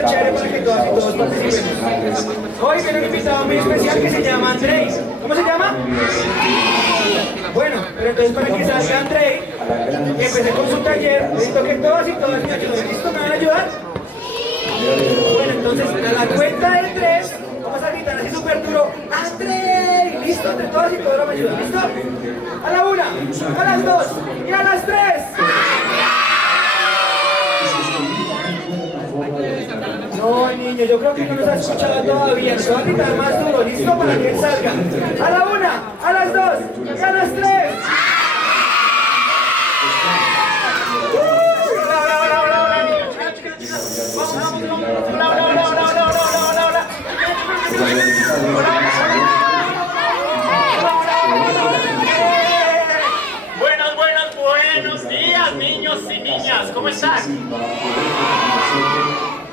súper chévere para que todas y todos participemos. Hoy viene un invitado muy especial que se llama Andrei. ¿Cómo se llama? Bueno, pero entonces para que salga Andrei, que empecé con su taller, necesito que todas y todas me ayuden. ¿Listo? ¿Me van a ayudar? Bueno, entonces a la cuenta de 3, vamos a gritar así súper duro, ¡Andrei! ¿Listo? Entre todas y todos me ayudan. ¿Listo? A la 1, a las 2 y a las 3. No, niño, yo creo que no nos ha escuchado todavía. Se va a gritar más duro, ¿listo? Para que él salga. A la 1, a las 2 y a las 3. Buenos días, niños y niñas. ¿Cómo están?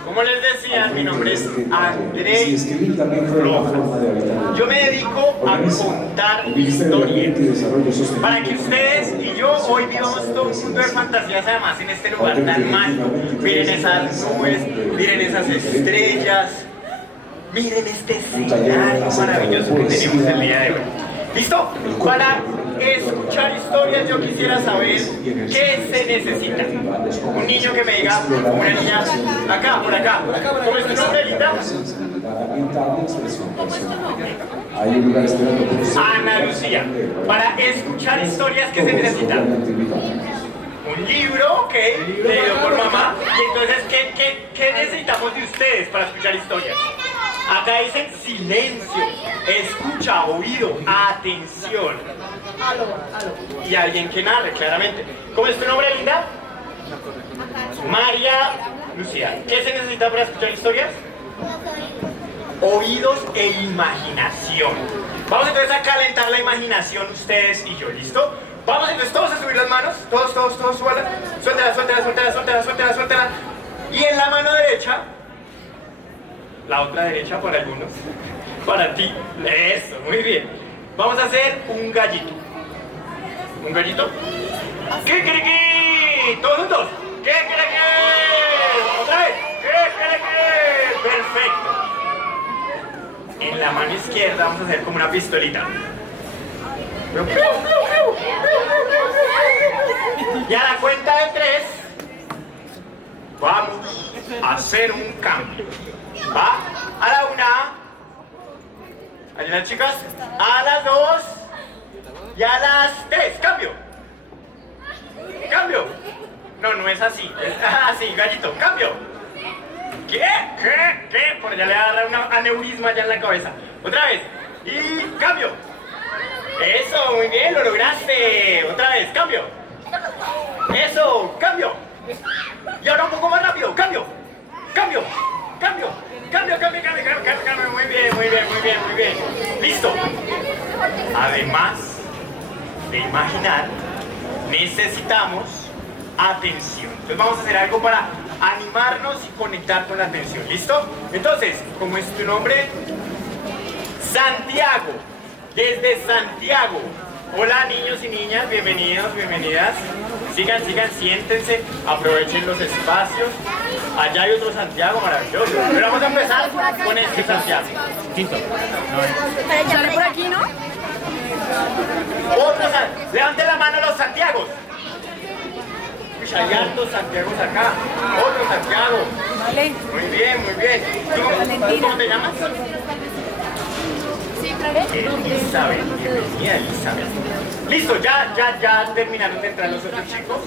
Como les decía, mi nombre es Andrei Rojas. Yo me dedico a contar historias para que ustedes y yo hoy vivamos todo un mundo de fantasías, además en este lugar tan mágico. Miren esas nubes, miren esas estrellas, miren este escenario maravilloso que tenemos el día de hoy. ¿Listo? Para escuchar historias yo quisiera saber qué se necesita. Un niño que me diga, una niña, acá, por acá. ¿Cómo es tu nombre, linda? Ana Lucía. Para escuchar historias, ¿qué se necesita? Un libro, ok, leído por mamá. Y entonces, ¿qué necesitamos de ustedes para escuchar historias? Acá dicen silencio, escucha, oído, atención. Y alguien que narre, claramente. ¿Cómo es tu nombre, linda? María Lucía. ¿Qué se necesita para escuchar historias? Oídos e imaginación. Vamos entonces a calentar la imaginación ustedes y yo, ¿listo? Vamos entonces todos a subir las manos. Todos, suéltala. Suéltala. Y en la mano derecha, la otra derecha para algunos, para ti. Eso, muy bien. Vamos a hacer un gallito. ¿Un gallito? ¿Qué cree que? Todos juntos. ¿Qué cree que? Otra vez. ¿Qué cree que? Perfecto. En la mano izquierda vamos a hacer como una pistolita. Y a la cuenta de 3 vamos a hacer un cambio. Va a la 1, ¿ayudan, chicas? A las 2 y a las 3. Cambio. No es así. Es así, gallito. Cambio. ¿Qué? Por allá le agarra una aneurisma ya en la cabeza. Otra vez. Y cambio. Eso, muy bien, lo lograste. Otra vez, cambio. Eso, cambio. Y ahora un poco más rápido. Cambio. Muy bien. Listo. Además de imaginar, necesitamos atención. Entonces vamos a hacer algo para animarnos y conectar con la atención. ¿Listo? Entonces, ¿cómo es tu nombre? Santiago. Desde Santiago. Hola, niños y niñas, bienvenidos, bienvenidas. Sigan, siéntense, aprovechen los espacios. Allá hay otro Santiago maravilloso. Pero vamos a empezar con este Santiago. Quinto. Sale por aquí, ¿no? Otro Santiago. Levanten la mano los Santiagos. Uy, hay hartos Santiagos acá. Otro Santiago. Vale. Muy bien. ¿Tú cómo te llamas? Elizabeth, bienvenida Elizabeth. Listo, ya terminaron de entrar los otros chicos.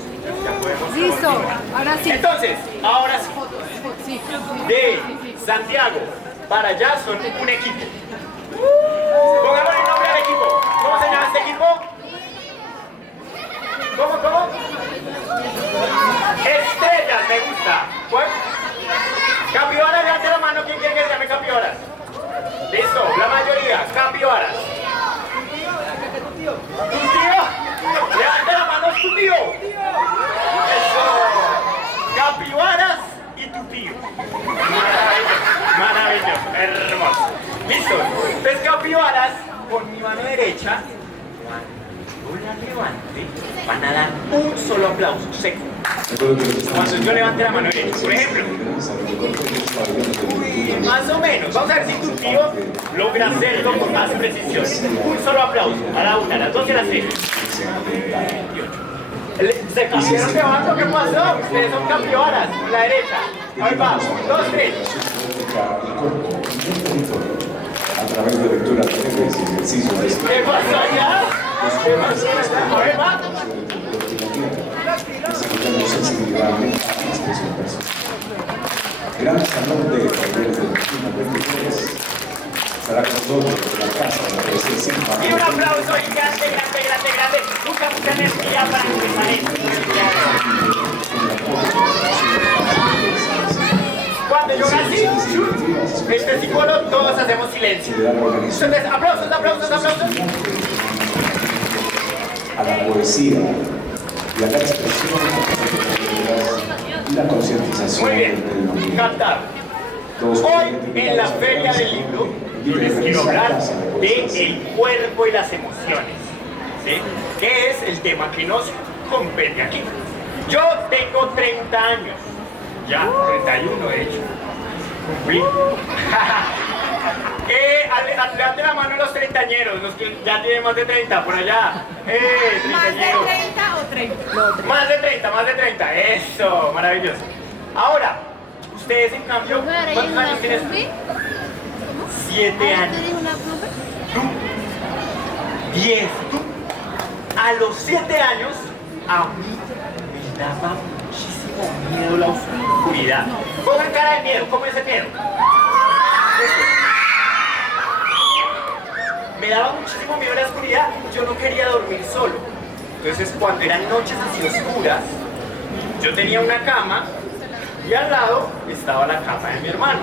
Ya podemos Listo, continuar. ahora sí. Entonces, ahora sí. Sí. De Santiago para allá son un equipo. Pongamos el nombre al equipo. ¿Cómo se llama este equipo? ¿Cómo? Estrellas, me gusta. ¿Cuál? Capibara, levante la mano. ¿Quién quiere que se llame capibaras? Listo, la mayoría, capibaras. ¿Tu tío? Levante la mano, es tu tío. Eso. Capibaras y tu tío. Maravilloso, hermoso. Listo. Entonces, capibaras, con mi mano derecha, cuando yo la levante, van a dar un solo aplauso seco. Cuando yo levante la mano derecha, por ejemplo. Más o menos. Vamos a ver si tu tío logra hacerlo con más precisión. Un solo aplauso. A la una, a las dos y a las tres. ¿Se cambiaron de bando? ¿Qué pasó? Ustedes son campeonas. La derecha. Ahí va. 1, 2, 3. A través de lectura de ejercicios. ¿Qué pasó allá? ¿Qué pasó allá? Ahí va. Gran salón de talleres de Martina 23 estará con nosotros en la casa de la presencia. Y un aplauso gigante, grande, grande, grande. Mucha energía para empezar esto. Cuando yo nací, este símbolo, todos hacemos silencio. Entonces, aplausos, aplausos, aplausos. A la poesía y a la expresión y la concientización. Muy bien, cantar. Hoy en la Feria del Libro yo les quiero hablar de el cuerpo y las emociones, ¿sí? Que es el tema que nos compete aquí. Yo tengo 30 años, ya 31 de hecho, cumplí. Levante la mano los treintañeros, los que ya tienen más de 30, por allá. ¿Más de 30 o 30? No, 30. Más de 30, eso, maravilloso. Ahora, ustedes en cambio, ¿cuántos años tienes? 7 años. Tú, 10. Tú, a los 7 años, a mí me daba muchísimo miedo la oscuridad. Pongan cara de miedo, ¿cómo es el miedo? Me daba muchísimo miedo la oscuridad, yo no quería dormir solo. Entonces cuando eran noches así oscuras, yo tenía una cama y al lado estaba la cama de mi hermano.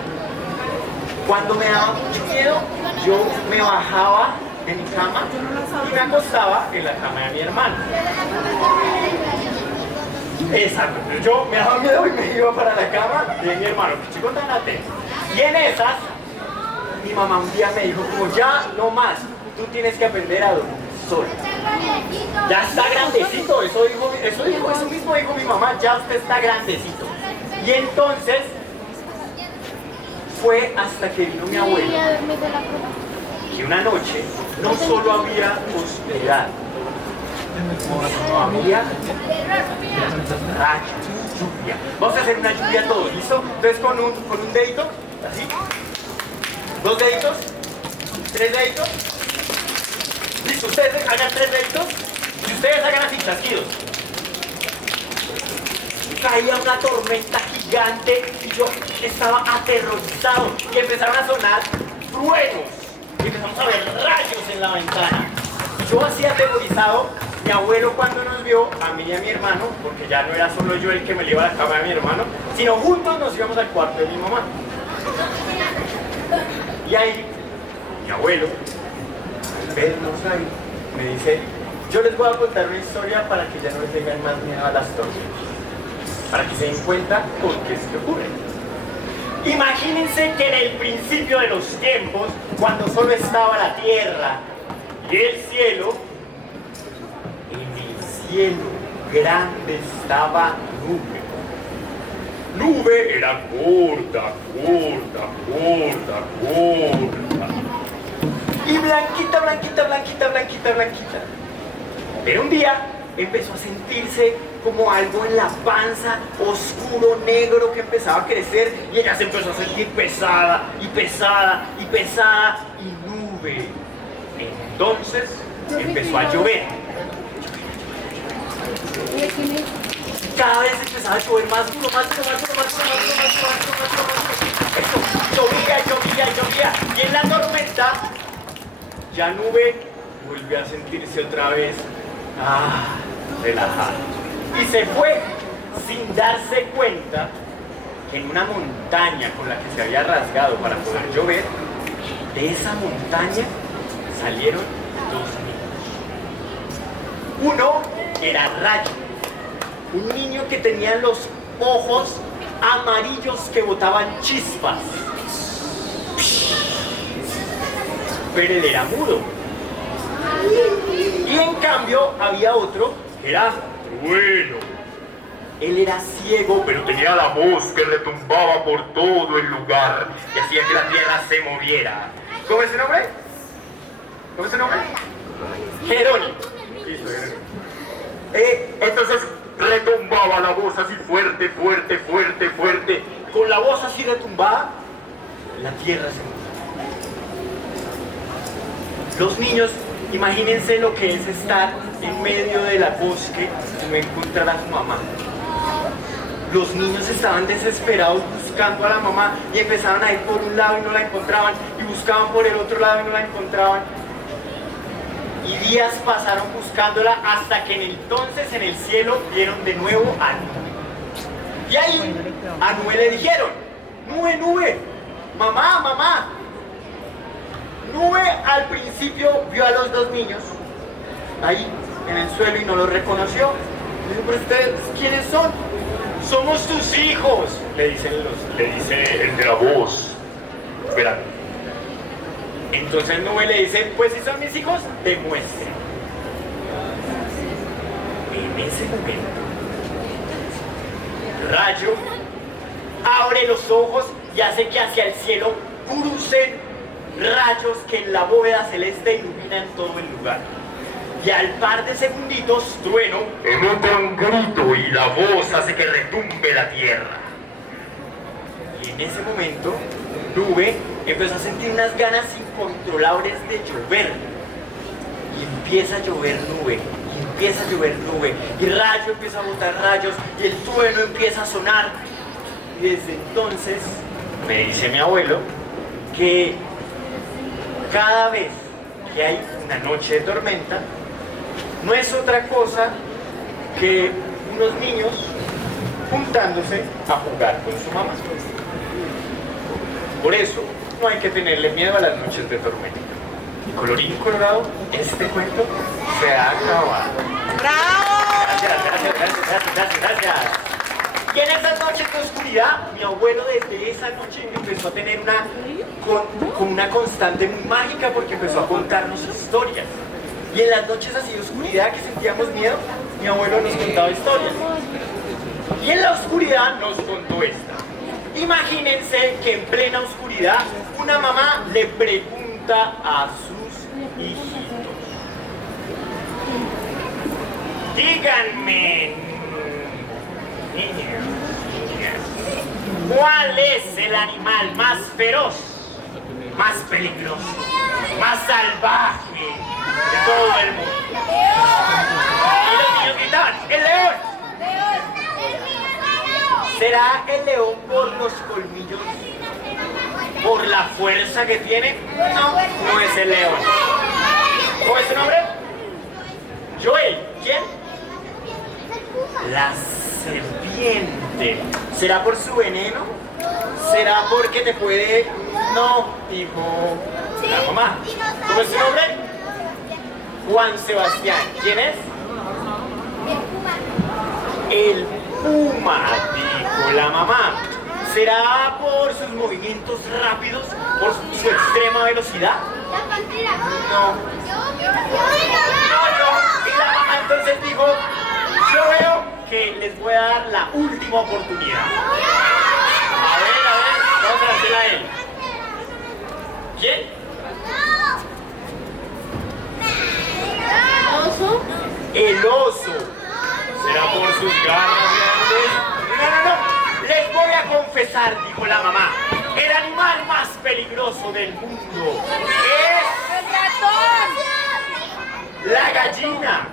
Cuando me daba mucho miedo, yo me bajaba de mi cama y me acostaba en la cama de mi hermano. Exacto, yo me daba miedo y me iba para la cama de mi hermano, que chico tan atento. Y en esas, mi mamá un día me dijo como ya no más, tú tienes que aprender a dormir solo. Ya está grandecito, eso mismo dijo mi mamá, ya usted está grandecito. Y entonces fue hasta que vino mi abuelo, que una noche no solo había oscuridad, no había rayos, lluvia. Vamos a hacer una lluvia todos, ¿listo? Entonces con un dedito, así. 2 deditos, 3 deditos. Listo, ustedes hagan 3 deditos y ustedes hagan así chasquidos. Caía una tormenta gigante y yo estaba aterrorizado y empezaron a sonar truenos y empezamos a ver rayos en la ventana. Yo así aterrorizado, mi abuelo cuando nos vio, a mí y a mi hermano, porque ya no era solo yo el que me le iba a la cama de mi hermano, sino juntos nos íbamos al cuarto de mi mamá. Y ahí, mi abuelo, al vernos ahí, me dice, yo les voy a contar una historia para que ya no les tengan más miedo a las tormentas, para que se den cuenta por qué es que ocurre. Imagínense que en el principio de los tiempos, cuando solo estaba la tierra y el cielo, en el cielo grande estaba nube. Nube era corta, corta, corta, corta. Y blanquita, blanquita, blanquita, blanquita, blanquita. Pero un día empezó a sentirse como algo en la panza, oscuro, negro, que empezaba a crecer. Y ella se empezó a sentir pesada, y pesada, y pesada, y nube. Entonces empezó a llover. Cada vez empezaba a llover más duro, más duro, más duro, más duro, más duro, más duro, más duro, más duro, más duro. Esto llovía, llovía, llovía. Y en la tormenta, ya nube volvió a sentirse otra vez relajada. Y se fue sin darse cuenta que en una montaña con la que se había rasgado para poder llover, de esa montaña salieron 2 niños. Uno era Rayo, un niño que tenía los ojos amarillos que botaban chispas. Pero él era mudo. Y en cambio había otro que era Trueno, Él era ciego, pero tenía la voz que retumbaba por todo el lugar y hacía que la tierra se moviera. ¿Cómo es su nombre? ¿Cómo es su nombre? Jerónimo. Listo, Jerónimo. Entonces retumbaba la voz así fuerte, fuerte, fuerte, fuerte. Con la voz así retumbada, la tierra se movía. Los niños, imagínense lo que es estar en medio del bosque y no encontrar a su mamá. Los niños estaban desesperados buscando a la mamá y empezaban a ir por un lado y no la encontraban y buscaban por el otro lado y no la encontraban. Y días pasaron buscándola hasta que entonces en el cielo vieron de nuevo a Nube. Y ahí a Nube le dijeron: Nube, Nube, mamá, mamá. Nube al principio vio a los dos niños ahí en el suelo y no los reconoció. Dice: ¿pero ustedes quiénes son? Somos tus hijos, le dice el de la voz. Espera. Entonces Nube le dice: pues si son mis hijos, demuestren. En ese momento, Rayo abre los ojos y hace que hacia el cielo crucen rayos que en la bóveda celeste iluminan todo el lugar. Y al par de segunditos, Trueno emite un grito y la voz hace que retumbe la tierra. Y en ese momento, Nube empezó a sentir unas ganas incontrolables de llover. Y empieza a llover Nube, y empieza a llover Nube, y Rayo empieza a botar rayos, y el trueno empieza a sonar. Y desde entonces, me dice mi abuelo, que cada vez que hay una noche de tormenta, no es otra cosa que unos niños juntándose a jugar con su mamá. Por eso no hay que tenerle miedo a las noches de tormenta. Y colorín colorado, este cuento se ha acabado. ¡Bravo! Gracias. Y en esas noches de oscuridad, mi abuelo desde esa noche empezó a tener una constante muy mágica, porque empezó a contarnos historias. Y en las noches así de oscuridad que sentíamos miedo, mi abuelo nos contaba historias. Y en la oscuridad nos contó esta. Imagínense que en plena oscuridad una mamá le pregunta a sus hijitos: díganme, niñas, ¿cuál es el animal más feroz, más peligroso, más salvaje de todo el mundo? Y los niños gritaban: ¡el león! ¿Será el león por los colmillos? ¿Por la fuerza que tiene? No, no es el león. ¿Cómo es su nombre? Joel. ¿Quién? La serpiente. ¿Será por su veneno? ¿Será porque te puede...? No, dijo la mamá. ¿Cómo es su nombre? Juan Sebastián. ¿Quién es? El puma, dijo la mamá. ¿Será por sus movimientos rápidos? ¿Por su extrema velocidad? No. Y la mamá entonces dijo: yo veo que les voy a dar la última oportunidad. A ver, vamos a dársela a él. ¿Quién? ¿Oso? El oso. ¿Será por sus garras grandes? No. Les voy a confesar, dijo la mamá, el animal más peligroso del mundo es... ¡El ratón! la gallina.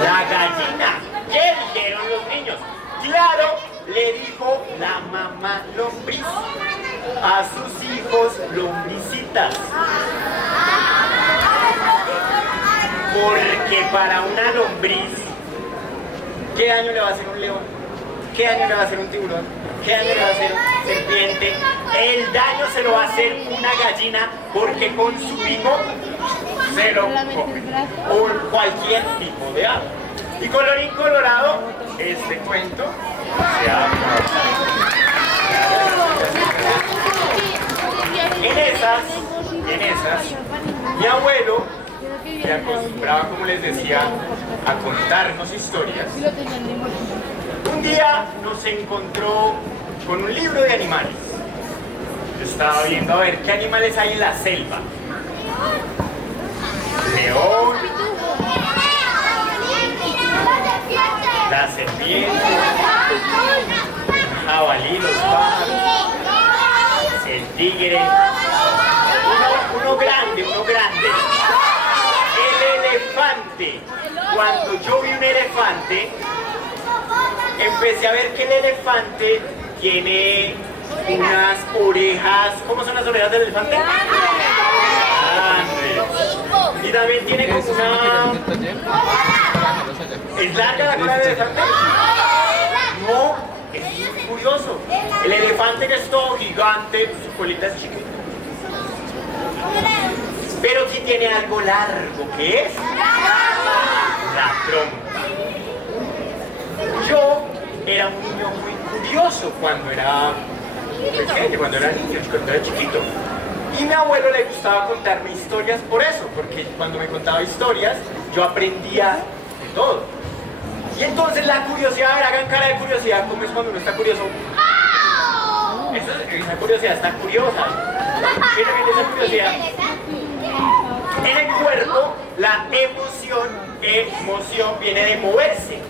La gallina. ¿Qué dijeron los niños? Claro, le dijo la mamá lombriz a sus hijos lombricitas. Porque para una lombriz, ¿qué daño le va a hacer un león? ¿Qué daño le va a hacer un tiburón? ¿Qué daño le va a hacer una serpiente? El daño se lo va a hacer una gallina, porque con su pico se lo come. O cualquier tipo de ave. Y colorín colorado, este cuento se ha acabado. En esas, mi abuelo se acostumbraba, como les decía, a contarnos historias, un día nos encontró con un libro de animales. Yo estaba viendo a ver qué animales hay en la selva. León, la serpiente, jabalí, los pájaros, el tigre, uno grande. El elefante. Cuando yo vi un elefante, empecé a ver que el elefante tiene unas orejas. ¿Cómo son las orejas del elefante? Y también tiene como una... ¿Es larga la cola del elefante? No, es muy curioso. El elefante que es todo gigante, su colita es chiquita. Pero sí tiene algo largo, ¿qué es? La trompa. Yo era un niño muy curioso cuando era pequeño, cuando era niño, cuando era chiquito. Y a mi abuelo le gustaba contarme historias por eso, porque cuando me contaba historias, yo aprendía de todo. Y entonces la curiosidad, a ver, hagan cara de curiosidad, ¿cómo es cuando uno está curioso? Esa curiosidad está curiosa. Miren esa curiosidad. En el cuerpo, la emoción viene de moverse.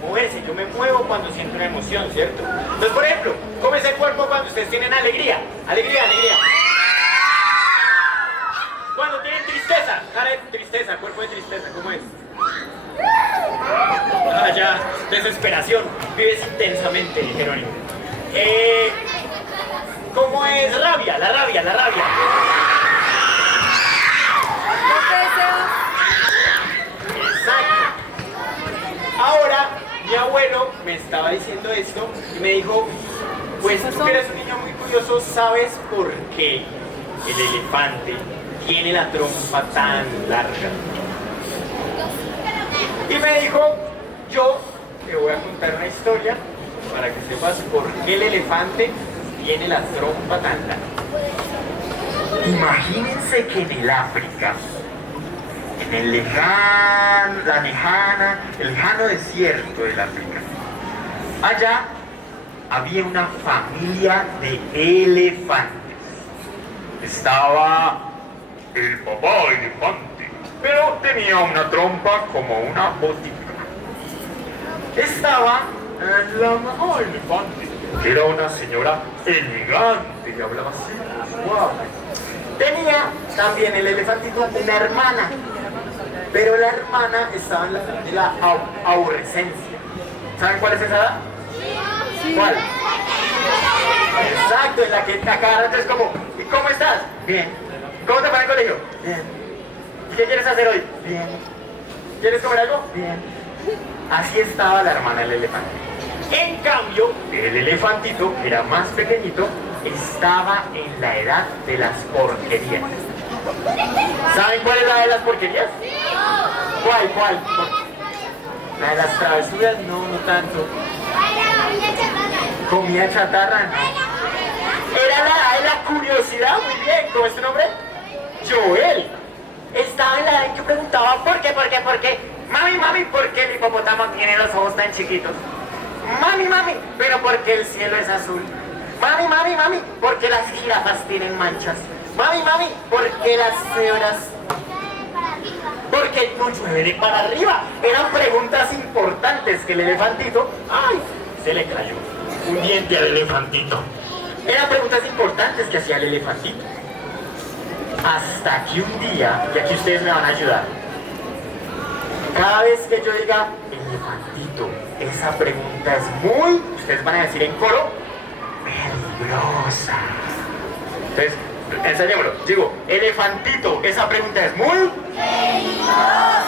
Yo me muevo cuando siento una emoción, ¿cierto? Entonces, por ejemplo, ¿cómo es el cuerpo cuando ustedes tienen alegría? Alegría. Cuando tienen tristeza, cara de tristeza, cuerpo de tristeza, ¿cómo es? Ya, desesperación, vives intensamente, Jerónimo. ¿Cómo es rabia? La rabia. Exacto. Ahora, mi abuelo me estaba diciendo esto y me dijo, pues tú que eres un niño muy curioso, ¿sabes por qué el elefante tiene la trompa tan larga? Y me dijo, yo te voy a contar una historia para que sepas por qué el elefante tiene la trompa tan larga. Imagínense que en el África, en el lejano desierto del África, allá había una familia de elefantes. Estaba el papá elefante, pero tenía una trompa como una botica. Estaba la mamá elefante, que era una señora elegante y hablaba así, suave. Tenía también el elefantito una hermana, pero la hermana estaba en la edad de la aborrecencia. ¿Saben cuál es esa edad? ¿Cuál? Exacto, en la que te agarras, es como, ¿y cómo estás? Bien. ¿Cómo te fue en el colegio? Bien. ¿Y qué quieres hacer hoy? Bien. ¿Quieres comer algo? Bien. Así estaba la hermana del elefante. En cambio, el elefantito, que era más pequeñito, estaba en la edad de las porquerías. ¿Saben cuál es la de las porquerías? ¿Cuál? La de las travesuras, no tanto. Comida chatarra, no. Era la de la curiosidad, muy bien. ¿Cómo es tu nombre? Joel. Estaba en la edad en que preguntaba ¿por qué? Mami, ¿por qué el hipopótamo tiene los ojos tan chiquitos? Mami, ¿pero por qué el cielo es azul? Mami, ¿por qué las jirafas tienen manchas? Mami, ¿por qué las cebras? ¿Por qué no llueve de para arriba? Eran preguntas importantes que el elefantito, ¡ay! Se le cayó un diente al elefantito. Eran preguntas importantes que hacía el elefantito. Hasta que un día, y aquí ustedes me van a ayudar, cada vez que yo diga elefantito, esa pregunta es muy, ustedes van a decir en coro, peligrosa. Entonces, enseñémoslo. Digo, elefantito, esa pregunta es muy peligrosa.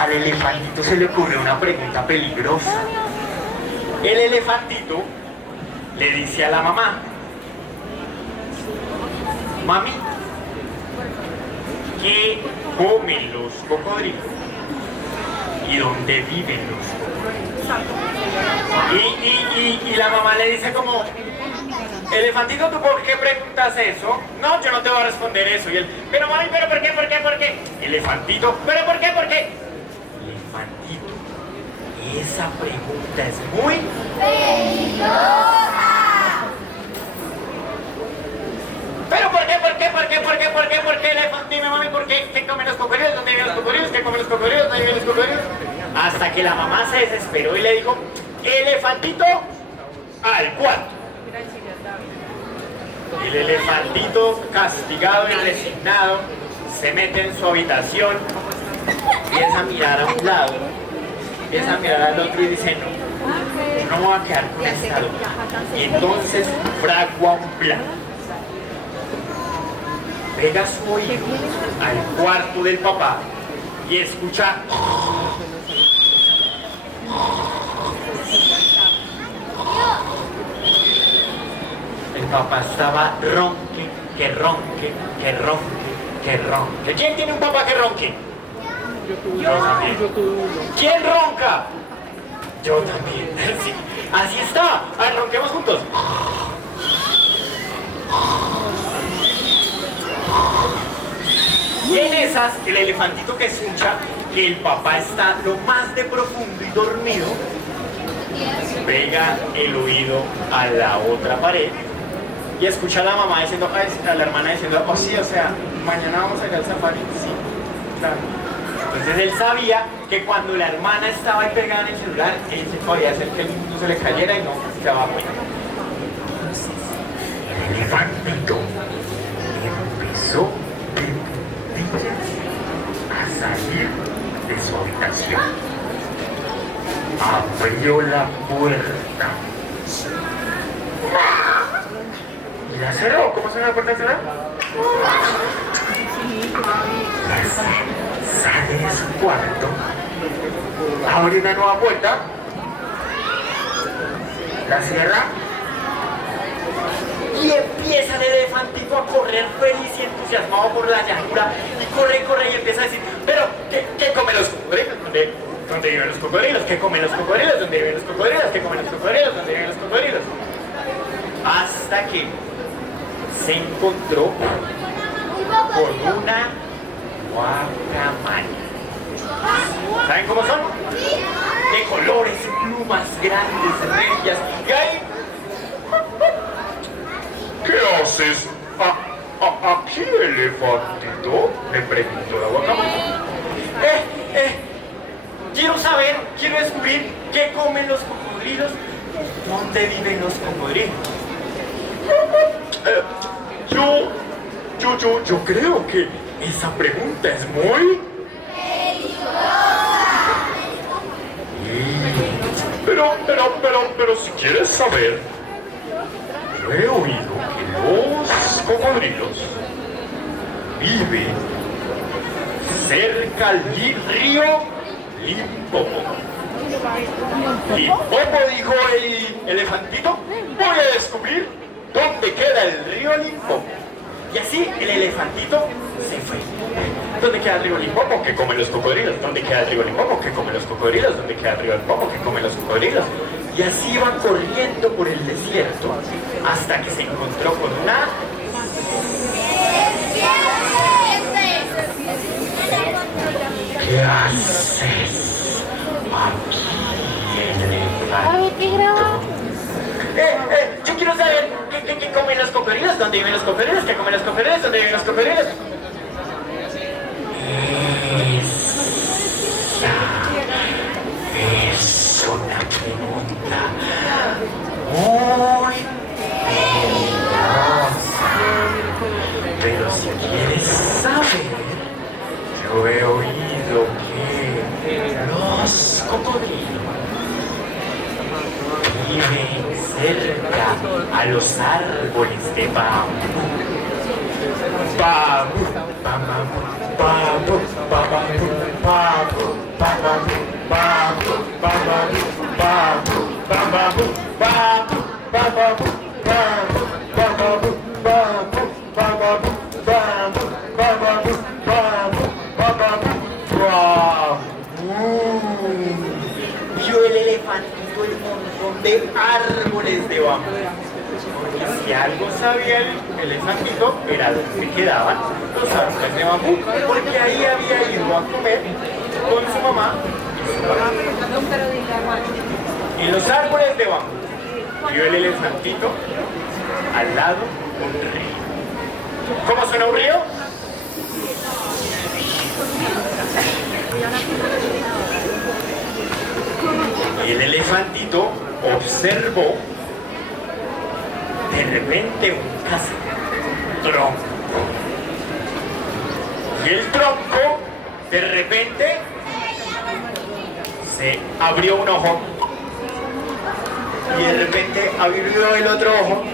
Al elefantito se le ocurre una pregunta peligrosa. El elefantito le dice a la mamá, mami, ¿qué comen los cocodrilos? ¿Y dónde viven los cocodrilos? Y la mamá le dice como, elefantito, ¿tú por qué preguntas eso? No, yo no te voy a responder eso. Y él, pero mami, ¿pero por qué? Elefantito, ¿pero por qué? Elefantito, esa pregunta es muy ¿pero por qué? ¿Por qué elefante? Dime, mami, ¿por qué? ¿Qué comen los cocodrilos? ¿Dónde viven los cocodrilos? ¿Qué comen los cocodrilos? ¿Dónde viven los cocodrilos? Hasta que la mamá se desesperó y le dijo, elefantito al cuarto. El elefantito, castigado y resignado, se mete en su habitación, empieza a mirar a un lado, empieza a mirar al otro y dice, no me voy a quedar con esta duda. Y entonces fragua un plan. Pega su oído al cuarto del papá y escucha. El papá estaba ronque, que ronque, que ronque, que ronque. ¿Quién tiene un papá que ronque? Yo también. ¿Quién ronca? Yo también. Sí. Así está. A ver, ronquemos juntos. Y en esas, el elefantito que escucha que el papá está lo más de profundo y dormido, pega el oído a la otra pared y escucha a la mamá diciendo, a la hermana diciendo, oh sí, o sea, mañana vamos a ir al safari. Sí, claro. Entonces él sabía que cuando la hermana estaba ahí pegada en el celular, él se podía hacer que el mundo se le cayera y no se daba cuenta. El elefantito empezó a salir de su habitación. Abrió la puerta y la cerró. ¿Cómo suena la puerta cerrada? Sale de su cuarto, abre una nueva puerta, la cierra y empieza el elefantito a correr feliz y entusiasmado por la llanura y corre y empieza a decir, pero ¿qué comen los cocodrilos? ¿Dónde viven los cocodrilos? ¿Qué comen los cocodrilos? ¿Dónde viven los cocodrilos? ¿Qué comen los cocodrilos? ¿Dónde viven los cocodrilos? Hasta que se encontró con una guacamaya. ¿Saben cómo son? De colores y plumas grandes, regias. ¿Y ahí? ¿Qué haces aquí, elefantito? Le preguntó la guacamaya. Quiero descubrir qué comen los cocodrilos, dónde viven los cocodrilos. Yo creo que esa pregunta es muy pero si quieres saber, yo he oído que los cocodrilos viven cerca al río Limpopo. Limpopo, dijo el elefantito, voy a descubrir dónde queda el río Limpopo. Y así el elefantito se fue. ¿Dónde queda el río Limpopo? ¿Qué comen los cocodrilos? ¿Dónde queda el río Limpopo? ¿Qué comen los cocodrilos? ¿Dónde queda el río Limpopo? ¿Qué comen los cocodrilos? Y así iba corriendo por el desierto hasta que se encontró con una... ¿Qué haces aquí, elefantito? Yo quiero saber qué comen los cocodrilos, dónde viven los cocodrilos, qué comen los cocodrilos, dónde viven los cocodrilos. Esa es una pregunta muy peligrosa. Pero si quieres saber, yo he oído que los cocodrilos viven cerca a los árboles de bambú. Bambú, bambú, bambú, bambú, bambú, bambú, bambú, bambú, bambú, bambú, bambú, bambú, bambú, bambú, bambú, vio el elefantito el montón de árboles de bambú. Porque si algo sabía el elefantito era dónde quedaban los árboles de bambú, porque ahí había ido a comer con su mamá En los árboles de bambú vio el elefantito al lado un río. ¿Cómo suena un río? Y el elefantito observó de repente un tronco. Y el tronco de repente se abrió un ojo. Y de repente abrió el otro ojo.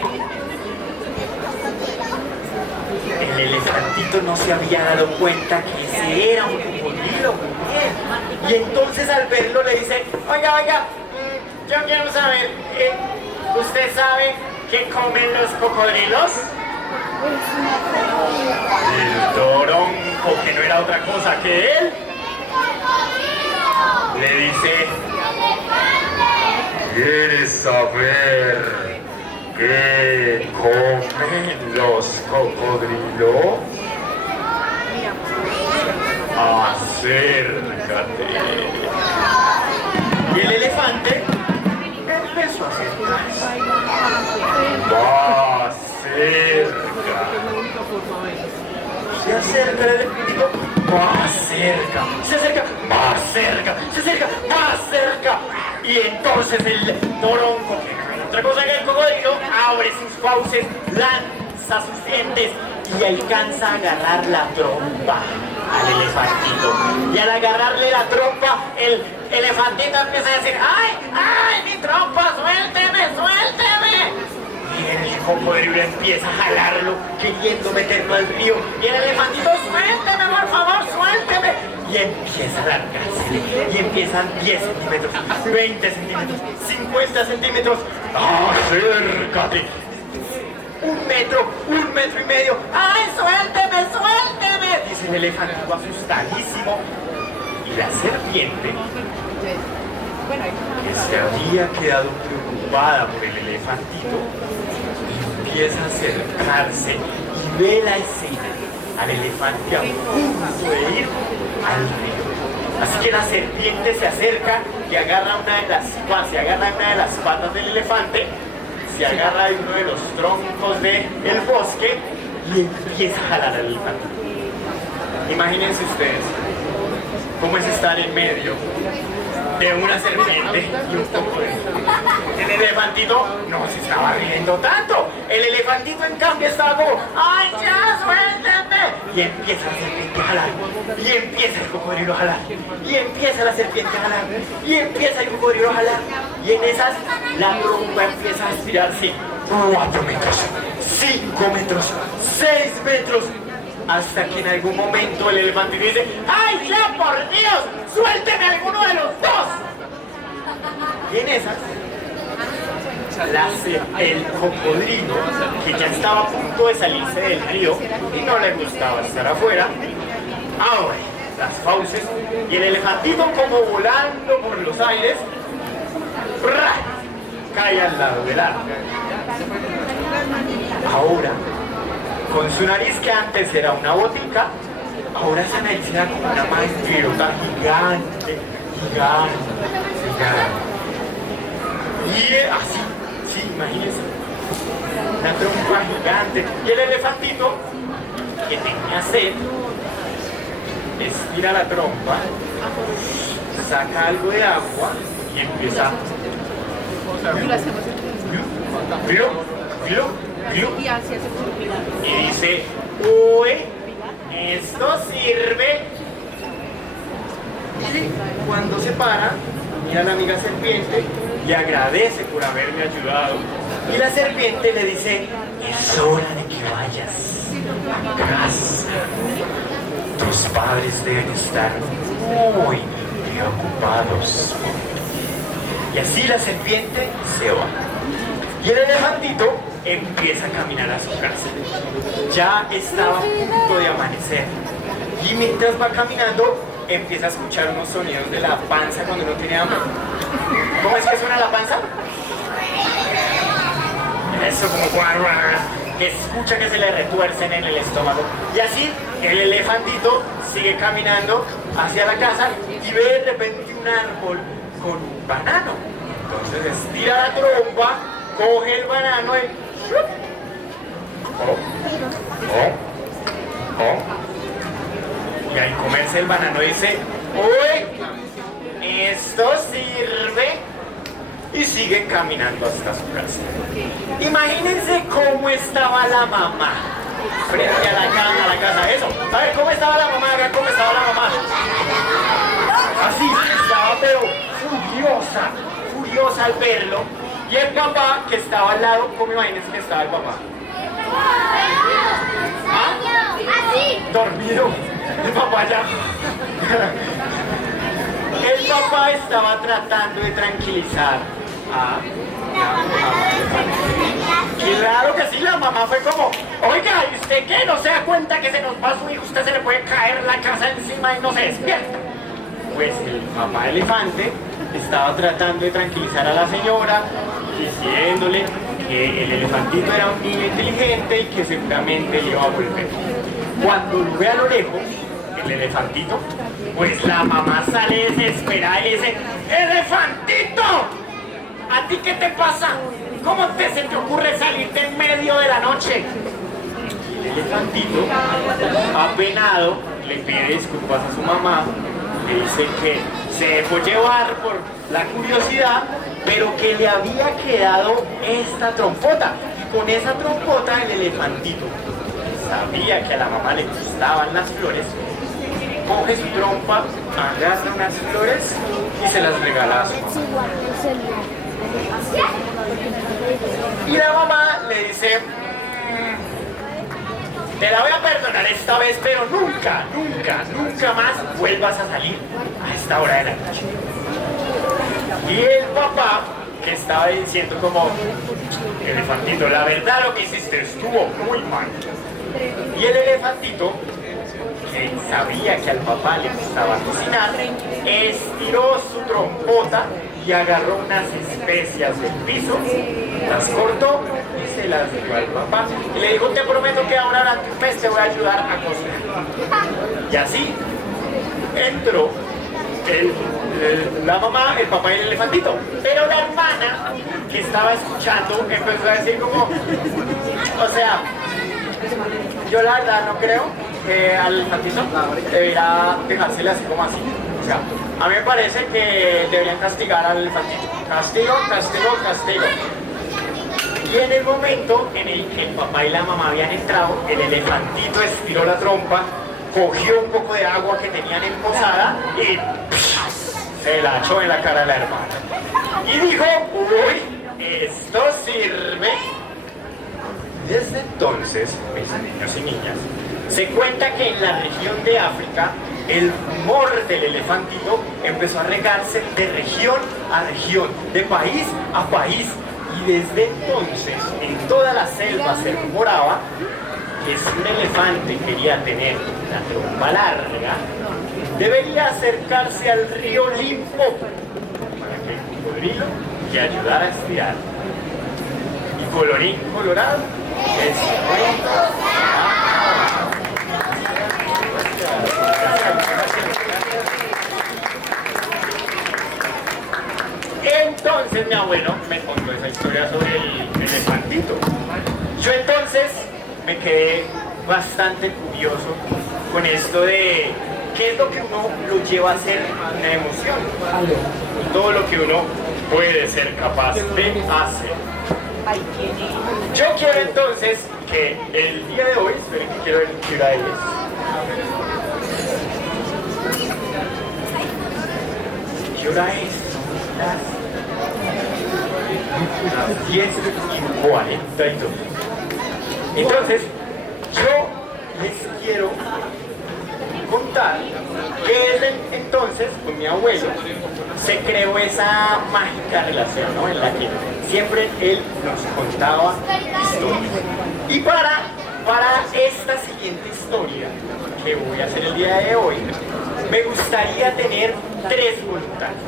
El elefantito no se había dado cuenta que ese era un cocodrilo. Y entonces al verlo le dice, oiga, yo quiero saber, ¿usted sabe qué comen los cocodrilos? El toronco, que no era otra cosa que él, le dice, ¿quieres saber qué comen los cocodrilos? Acércate. Y el elefante empezó a acercarse. Más cerca. Se acerca el elefantito, más cerca. Se acerca, más cerca. Se acerca, más cerca. Y entonces el toronco, que no es otra cosa que el cocodrilo, abre sus fauces, lanza sus dientes y alcanza a agarrar la trompa al elefantito. Y al agarrarle la trompa, el elefantito empieza a decir, ¡ay, mi trompa, suélteme! Y el cocodrilo empieza a jalarlo, queriendo meterlo al río. Y el elefantito, suélteme, por favor, suélteme. Y empieza a alargarse. Y empiezan 10 centímetros, 20 centímetros, 50 centímetros. ¡Acércate! 1 metro, 1 metro y medio. ¡Ay, suélteme! Dice el elefantito asustadísimo. Y la serpiente, que se había quedado preocupada por el elefantito, empieza a acercarse y ve la escena al elefante a punto de ir al río. Así que la serpiente se acerca y agarra una de las patas del elefante, se agarra de uno de los troncos del bosque y empieza a jalar al elefante. Imagínense ustedes cómo es estar en medio de una serpiente y un cocodrilo. El elefantito no se estaba riendo tanto. El elefantito, en cambio, estaba como, ¡ay, ya, suéltame! Y empieza la serpiente a jalar. Y empieza el cocodrilo a jalar. Y empieza la serpiente a jalar. Y empieza el cocodrilo a jalar. Y en esas, la trompa empieza a estirarse 4 metros, 5 metros, 6 metros. Hasta que en algún momento el elefante dice, ¡ay, ya, por Dios! ¡Suélteme a alguno de los dos! Y en esas, el cocodrilo, que ya estaba a punto de salirse del río y no le gustaba estar afuera, abre las fauces y el elefantito, como volando por los aires, ¡ra!, cae al lado del árbol. Ahora, con su nariz, que antes era una botica, ahora esa nariz era como una manguerota gigante. Y así, sí, imagínense, una trompa gigante. Y el elefantito, que tenía sed, estira la trompa, saca algo de agua y empieza y dice, uy, esto sirve. Cuando se para, mira a la amiga serpiente y agradece por haberme ayudado. Y la serpiente le dice, es hora de que vayas a casa. Tus padres deben estar muy preocupados. Y así la serpiente se va. Y el elefantito empieza a caminar a su casa. Ya estaba a punto de amanecer. Y mientras va caminando, empieza a escuchar unos sonidos de la panza cuando no tiene hambre. ¿Cómo es que suena la panza? Eso, como que escucha que se le retuercen en el estómago. Y así el elefantito sigue caminando hacia la casa y ve de repente árbol con un banano. Entonces estira la trompa, coge el banano y... Y al comerse el banano dice, ¡uy! Esto sirve. Y sigue caminando hasta su casa. Imagínense cómo estaba la mamá frente a la casa. Eso, a ver, ¿cómo estaba la mamá? A ver, ¿cómo estaba la mamá? Así, estaba pero furiosa al verlo. Y el papá que estaba al lado, ¿cómo imagínense que estaba el papá? ¿Ah? Dormido. El papá ya. El papá estaba tratando de tranquilizar a la mamá. Claro que sí, la mamá fue como, oiga, ¿y usted qué? ¿No se da cuenta que se nos va su hijo? Usted se le puede caer la casa encima y no se despierta. Pues el papá elefante estaba tratando de tranquilizar a la señora, diciéndole que el elefantito era un niño inteligente y que seguramente le iba a volver. Cuando lo ve a lo lejos, el elefantito, pues la mamá sale desesperada y le dice, ¡elefantito! ¿A ti qué te pasa? ¿Cómo se te ocurre salirte en medio de la noche? Y el elefantito, apenado, le pide disculpas a su mamá, le dice que se dejó llevar por la curiosidad, pero que le había quedado esta trompota. Y con esa trompota el elefantito sabía que a la mamá le gustaban las flores, coge su trompa, agarra unas flores y se las regala a su mamá. Y la mamá le dice, te la voy a perdonar esta vez, pero nunca más vuelvas a salir a esta hora de la noche. Y el papá, que estaba diciendo como, elefantito, la verdad lo que hiciste estuvo muy mal. Y el elefantito, que sabía que al papá le gustaba cocinar, estiró su trompota y agarró unas especias del piso, las cortó y se las dio al papá. Y le dijo, te prometo que ahora durante un mes te voy a ayudar a cocinar. Y así entró la mamá, el papá y el elefantito. Pero la hermana que estaba escuchando empezó a decir como, o sea, yo la verdad no creo que al elefantito debería dejársele así como así. O sea, a mí me parece que deberían castigar al elefantito. Castigo. Y en el momento en el que el papá y la mamá habían entrado, el elefantito estiró la trompa, cogió un poco de agua que tenían en posada y se la echó en la cara de la hermana. Y dijo, uy, esto sirve. Desde entonces, mis niños y niñas, se cuenta que en la región de África el rumor del elefantito empezó a regarse de región a región, de país a país. Y desde entonces, en toda la selva se rumoraba que si un elefante quería tener la trompa larga, debería acercarse al río Limpopo para que el cocodrilo le ayudara a estirar. Y colorín colorado, ese cuento Entonces mi abuelo me contó esa historia sobre el elefantito. Yo entonces me quedé bastante curioso con esto de qué es lo que uno lo lleva a hacer una emoción. Todo lo que uno puede ser capaz de hacer. Yo quiero entonces que el día de hoy, esperen que quiero ver qué hora es. ¿Qué hora es? Las 10:42. Entonces, yo les quiero contar que desde entonces con mi abuelo se creó esa mágica relación, ¿no? En la que siempre él nos contaba historias. Y para esta siguiente historia que voy a hacer el día de hoy, me gustaría tener 3 voluntarios.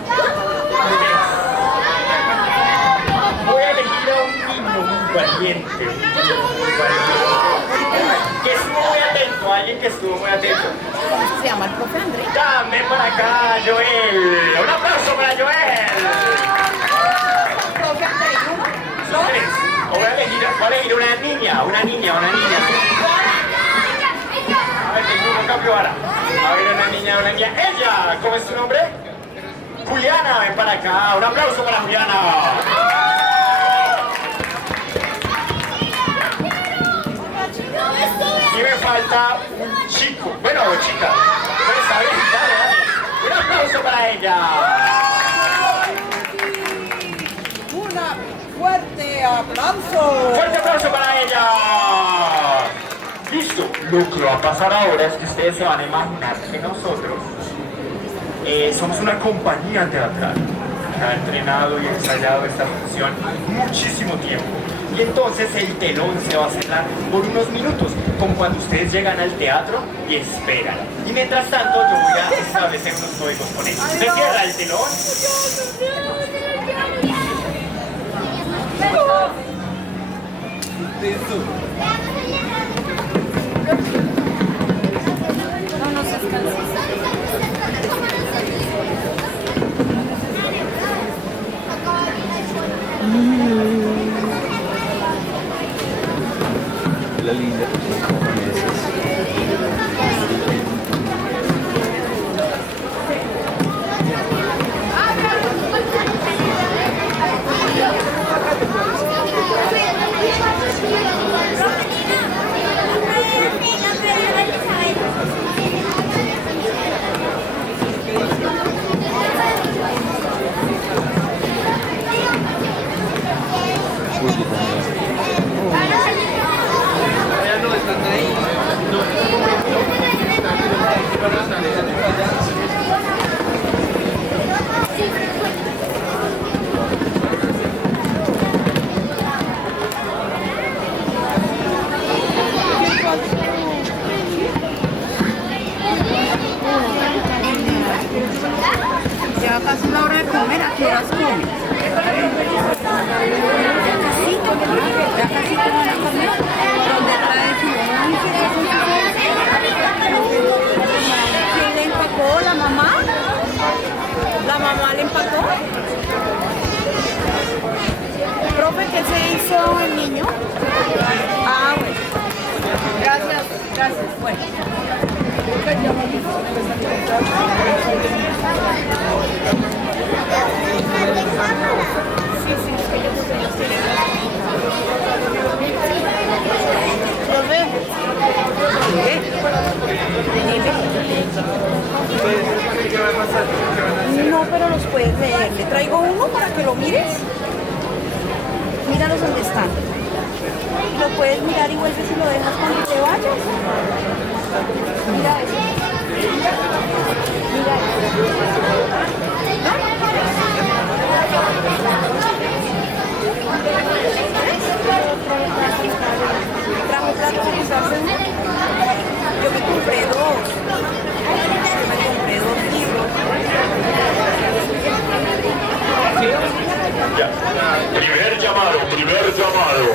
Voy a elegir a un niño muy valiente, que es muy atento a alguien que estuvo muy atento. Se llama el profe Andrés. Dame para acá, Joel. Un aplauso para Joel. Profe Andrés, ¿uno? Son tres. O voy a elegir una niña. A ver, tengo un capibara. A ver, una niña. Ella, ¿cómo es su nombre? Juliana, ven para acá. Un aplauso para Juliana. Y me falta un chico. Bueno, chica. Pues, a ver, dale. Un aplauso para ella. Fuerte aplauso. ¡Fuerte aplauso para ella! Listo. Lo que va a pasar ahora es que ustedes se van a imaginar que nosotros somos una compañía teatral que ha entrenado y ensayado esta función muchísimo tiempo. Y entonces el telón se va a cerrar por unos minutos, como cuando ustedes llegan al teatro y esperan. Y mientras tanto yo voy a establecer unos códigos con ellos. Se cierra el telón. No seas cansado. La linda. Ya casi la hora de comer, ¿a qué horas comen? Ya casi van a comer. ¿Dónde trae su ¿Quién le empacó? ¿La mamá? ¿La mamá le empacó? Profe, ¿qué se hizo el niño? Ah, bueno. Gracias. Bueno. No, pero los puedes leer. Le traigo uno para que lo mires. Míralos donde están. Lo puedes mirar y vuelves y lo dejas cuando te vayas. Mira eso. Mira Trajo platos y quizás yo me compré dos. Me compré dos libros. Ya. Primer llamado.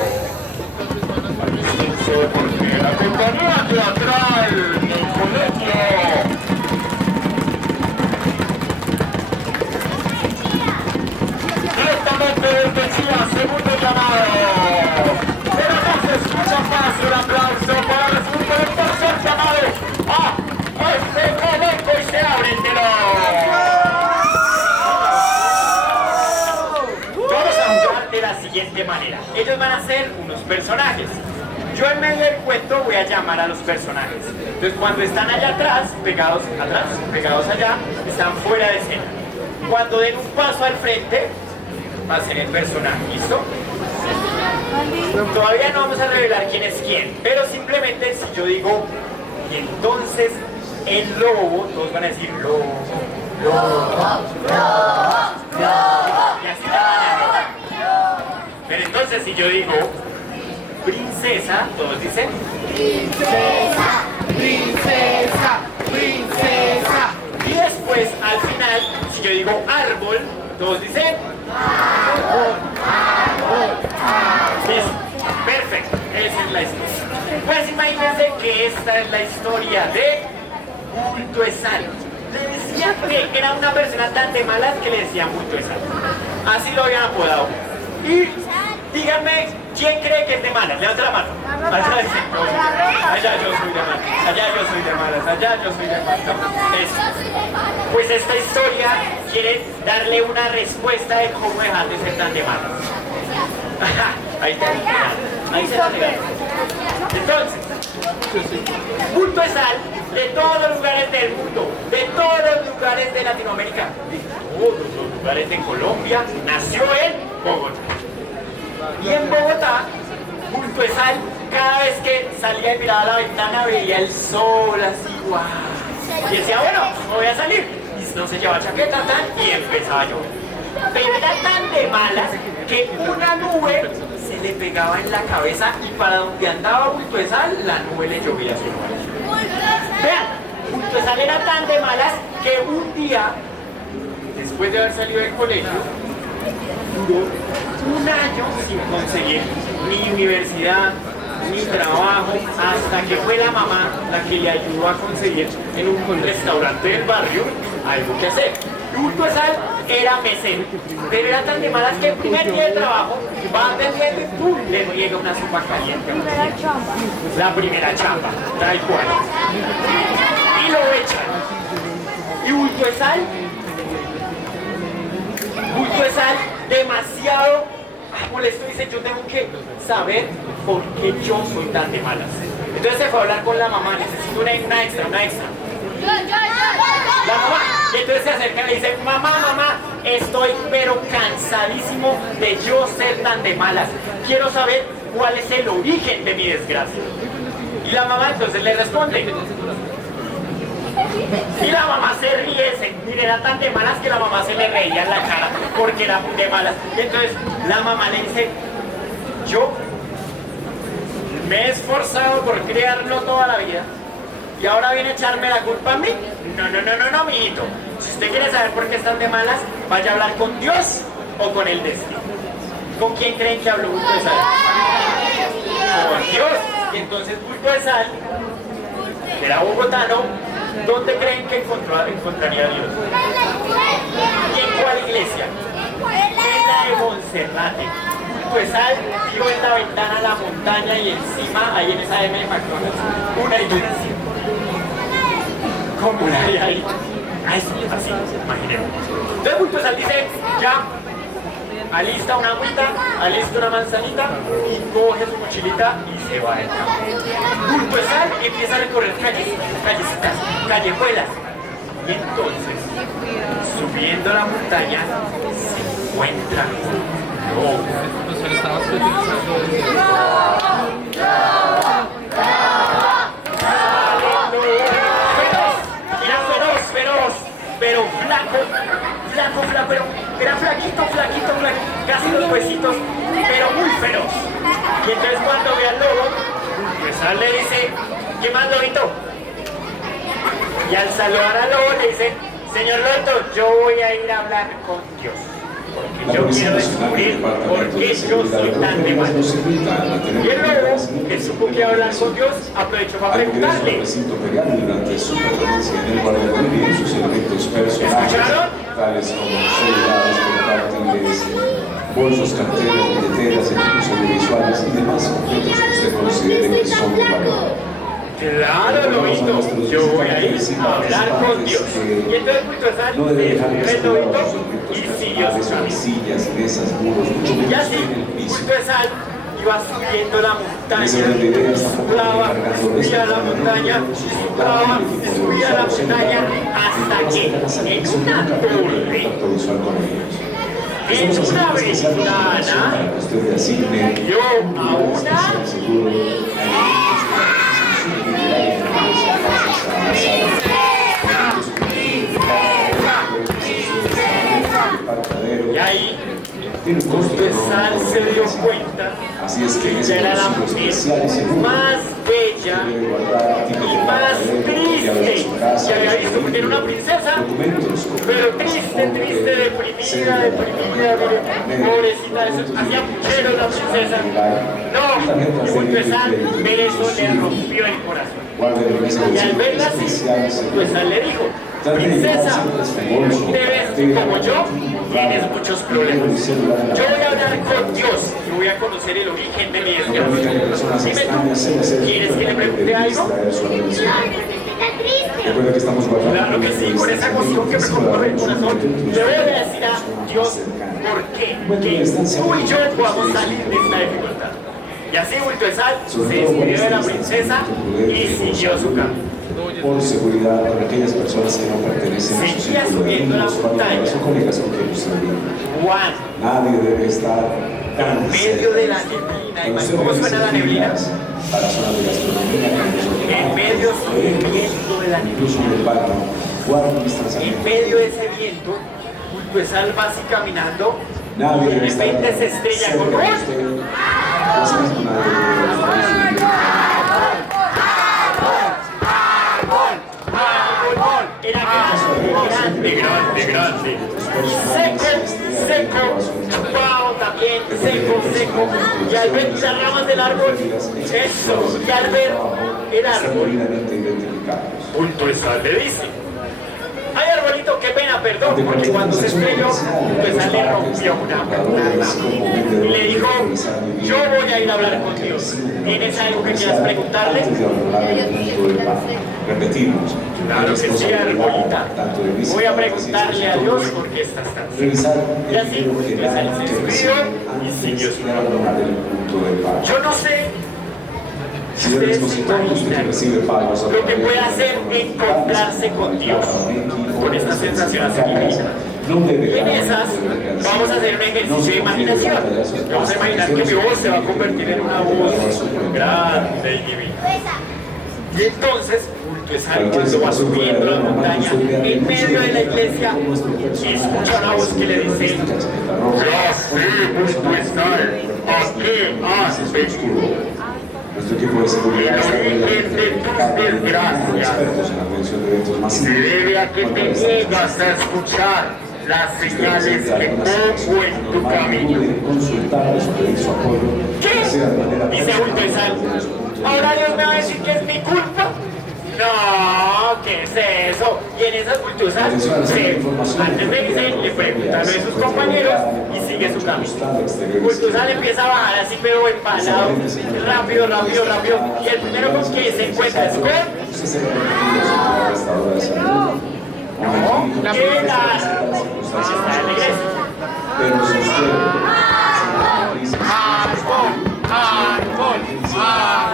Porque la compañía teatral del colegio directamente desde Chile, segundo llamado. Pero no se escucha fácil. Un aplauso para recibir el tercer llamado a este momento y se abre el telón. Vamos a jugar de la siguiente manera. Ellos van a ser unos personajes. Yo en medio del cuento voy a llamar a los personajes. Entonces cuando están allá atrás, pegados allá, están fuera de escena. Cuando den un paso al frente, va a ser el personaje, ¿listo? Todavía no vamos a revelar quién es quién, pero simplemente si yo digo, y entonces el lobo, todos van a decir lobo. Y así la van a llamar. Pero entonces si yo digo princesa, todos dicen princesa. Y después al final, si yo digo árbol, todos dicen árbol. Listo, perfecto. Esa es la historia. Pues imagínense que esta es la historia de Bulto de Sal. Le decía que era una persona tan de malas que le decían Bulto de Sal. Así lo habían apodado. Y díganme, ¿quién cree que es de malas? Levanta la mano. Allá dice, no, allá yo soy de malas, allá yo soy de malas, allá yo soy de malas. Eso. Pues esta historia quiere darle una respuesta de cómo dejar de ser tan de malas. Ahí está. Ahí se la regaló. Entonces, Bulto de Sal, de todos los lugares del mundo, de todos los lugares de Latinoamérica, de todos los lugares de Colombia, nació en Bogotá. Y en Bogotá, Bulto de Sal, cada vez que salía y miraba a la ventana veía el sol así, guau. Y decía, bueno, me voy a salir. Y no se llevaba chaqueta y empezaba a llover. Pero era tan de malas que una nube se le pegaba en la cabeza y para donde andaba Bulto de Sal, la nube le llovía a su lugar. Vean, Bulto de Sal era tan de malas que un día, después de haber salido del colegio, duró un año sin conseguir ni universidad, ni trabajo, hasta que fue la mamá la que le ayudó a conseguir en un restaurante del barrio algo que hacer. Bulto de Sal era mesero, pero era tan de malas que el primer día de trabajo va atendiendo y ¡pum! Le llega una sopa caliente. La primera chamba, tal cual. Y lo echan. Y Bulto de Sal, demasiado molesto, dice, yo tengo que saber por qué yo soy tan de malas. Entonces se fue a hablar con la mamá, necesito una extra. La mamá, y entonces se acerca y le dice, mamá, estoy pero cansadísimo de yo ser tan de malas. Quiero saber cuál es el origen de mi desgracia. Y la mamá entonces le responde. Y la mamá se ríe, mire, era tan de malas que la mamá se le reía en la cara porque era muy de malas. Y entonces la mamá le dice, yo me he esforzado por criarlo toda la vida y ahora viene a echarme la culpa a mí. No, mijito. Si usted quiere saber por qué están de malas, vaya a hablar con Dios o con el destino. ¿Con quién creen que habló Bulto de Sal? Con Dios. Y entonces Bulto de Sal, que era bogotano, ¿dónde creen que encontraría a Dios? ¿Y en cuál iglesia? En la de Monserrate. Pues Sal vio en la ventana la montaña y encima, ahí en esa M de McDonald's, una iglesia. ¿Cómo la hay ahí? Así, imaginemos. Entonces Bulto de Sal dice, ya, alista una agüita, alista una manzanita y coge su mochilita y se va del campo. Bulto de Sal empieza a recorrer callecitas, callejuelas. Y entonces, subiendo la montaña, se encuentra un lobo. Feroz, pero flaco, era flaquito, casi los huesitos, pero muy feroz. Y entonces cuando ve al lobo, pues Sal le dice, ¿qué más, lobito? Y al saludar al lobo le dice, señor lobito, yo voy a ir a hablar con Dios, porque yo quiero descubrir por qué yo soy tan de malo. Y el lobo, que supo que iba a hablar con Dios, aprovechó para preguntarle. ¿Escucharon? Tales como celulares, portátiles, bolsos, carteras, billeteras, equipos audiovisuales y demás objetos que usted considere que son de valor. Claro, lobito, yo voy a ir a hablar con Dios. Y entonces Bulto de Sal no debe dejar el lobito y siguió su camino. sillas, mesas, muros, mucho menos Y así, en el piso. Bulto de Sal iba subiendo la montaña, sublaba, subía la montaña, sublaba, subía la montaña, hasta que en una torre, en una ventana, vio a una y ahí Bulto de Sal se dio cuenta que ella era la mujer más bella y más triste se había visto porque era una princesa, pero triste, deprimida, mire, pobrecita, eso hacía puchero la princesa. No, y junto a esa, ver eso le rompió el corazón. Y al verla así, pues le dijo: princesa, tú te ves como yo, tienes muchos problemas. Yo voy a hablar con Dios y voy a conocer el origen de mi desgracia. Dime tú, ¿quieres que le pregunte algo? Recuerda que estamos guardando. Claro que sí, con esa emoción que me conmueve el corazón, le voy a decir a Dios por qué, que tú y yo podamos salir de esta dificultad. Y así Bultuesal se despidió de la princesa y siguió su camino. Por seguridad con aquellas personas que no pertenecen a su Seguía círculo de subiendo la amigos, montaña. familiares o colegas con quienes se vive. Juan, Nadie debe estar tan en medio de la neblina, ¿cómo suena la neblina? Para zonas de gastronomía, En medio del viento de la incluso neblina. en el baño, guarden distanciamiento. En medio de ese viento, Bultuesal va así caminando y Nadie de debe estar repente se estrella con cerca de ¡Gol! usted. Asimismo, nadie debe estar Era grande. Seco, chupado también, seco. Y al ver las ramas del árbol, eso, y al ver el árbol, Bultuesal le dice: ay, arbolito, qué pena, perdón, porque cuando se estrelló, Bultuesal le rompió una rama. Y le dijo: yo voy a ir a hablar con Dios. ¿Tienes algo que quieras preguntarle? Repetimos. Claro que sí, arbolita. Voy a preguntarle a Dios por qué estás tan feliz. Y así, Bultuesal se despidió y siguió su camino. Yo no sé si ustedes se imaginan lo que puede hacer encontrarse con Dios, con esta sensación así divina. Y en esas vamos a hacer un ejercicio de imaginación. Vamos a imaginar que mi voz se va a convertir en una voz grande y divina. Y entonces, Bultuesal, cuando va subiendo la montaña, en medio de la iglesia, escucha una voz que le dice: ya sé, Bultuesal, ¿a qué has venido? Nuestro equipo de seguridad está El origen de tus desgracias expertos en atención de eventos se masivos. debe a que te niegas a escuchar las señales que pongo en tu camino. Consultarles o pedir su apoyo. ¿Qué? Dice Bultuesal. ¿Ahora Dios me va a decir que es mi culpa? No, ¿qué es eso? Y en esas Bultuesal, antes de irse, le pregunta a sus compañeros y sigue su camino. Bultuesal empieza a bajar así, pero empalado, rápido. Y el primero con que se encuentra es con... No, ¿qué tal? Está en la iglesia. Pero si usted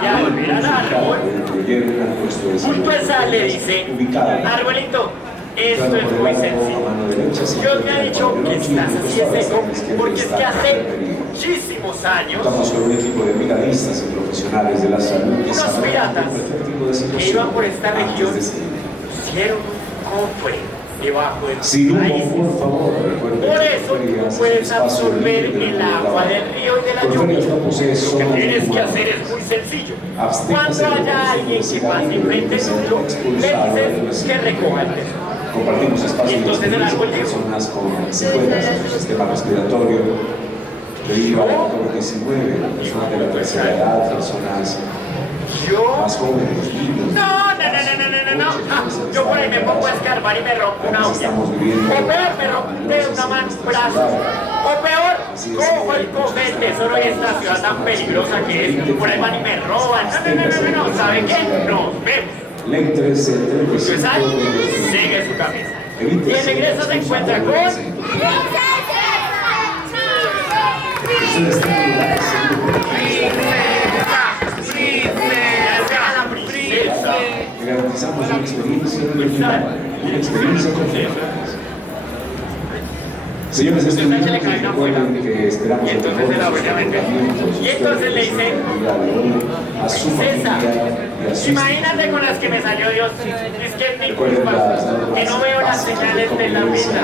Y al ver al árbol, Bultuesal le dice: arbolito, esto es muy sencillo. Dios me ha dicho que estás así de seco porque es que hace muchísimos años contamos con un equipo de brigadistas y profesionales de la salud que unos saben piratas cualquier tipo de que situación iban por esta región antes de seguir. hicieron un cofre debajo de los Sin humo, raíces. por favor, recuerde Por que eso Porferias tú puedes es un espacio absorber libre de el agua del río y de la Porferias no lluvia. posee Lo que zonas tienes que humanas. hacer es muy sencillo. Absténgase Cuando de haya alguien que pase enfrente tuyo, le dices que recoja el tesoro. Compartimos espacios Y entonces el árbol con dijo: personas con secuelas en su sistema respiratorio, debido al COVID-19, personas de la tercera edad, personas yo más jóvenes, niños. No. Yo por ahí me pongo a escarbar y me rompo una uña. O peor, me rompe una mano, un brazo. O peor, cojo y cojo el tesoro de esta ciudad tan peligrosa que es. Por ahí van y me roban. No. ¿Saben qué? Nos vemos. Ley 13, Bultuesal sigue su camino. Y en regreso se encuentra con... Le garantizamos una experiencia completa. Señores estudiantes, recuerden que esperamos Y entonces se la voy a meter. Y entonces le dice: a su César, familia y a sus imagínate con las que me salió Dios. Es que es mi culpa, que no veo las señales de la vida.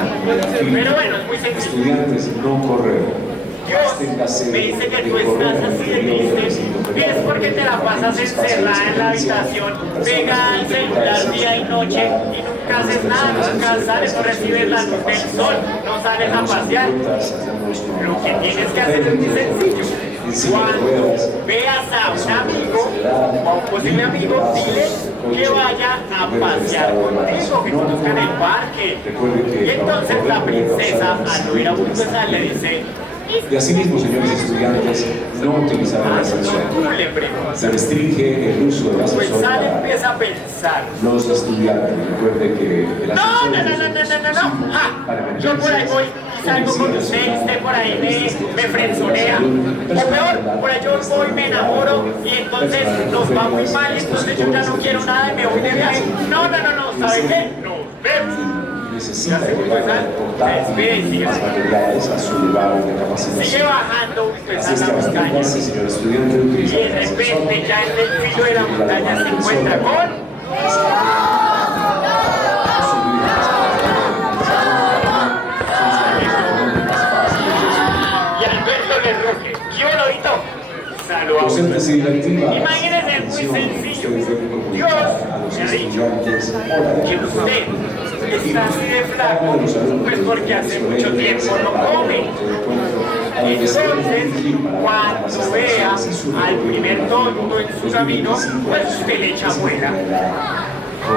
Pero bueno, es muy sencillo. estudiantes no correr. Dios me dice que tú estás así de triste y es porque te la pasas encerrada en la habitación, pegada al celular día y noche y nunca haces nada, nunca sales, no recibes la luz del sol, no sales a pasear. Lo que tienes que hacer es muy sencillo. Cuando veas a un amigo o a un posible amigo, dile que vaya a pasear contigo, que conozcan el parque. Y entonces la princesa, al oír a Bulbesal, le dice: y asimismo, señores estudiantes, no utilizar el ascensor. Se restringe el uso del ascensor. Bulbesal empieza a pensar. Los estudiantes, recuerde que el ascensor no. Yo por ahí voy y salgo con usted, usted por ahí me frenzonea. O peor, por ahí yo voy, me enamoro y entonces nos va muy mal y entonces yo ya no quiero nada y me voy de viaje. No, ¿sabe qué? Nos vemos. Necesita llevar portátil más materiales a su lugar de capacitación. Sigue bajando Así las montañas señor estudiante, y utiliza de repente ya en el filo de la montaña se encuentra con... Y Alberto le ruge: ¿qué bonito? Saludos. Imagínense, es muy sencillo. Dios me ha dicho que usted está así de flaco, pues porque hace mucho tiempo no come. Entonces, cuando vea al primer tonto en su camino, pues usted le echa muela.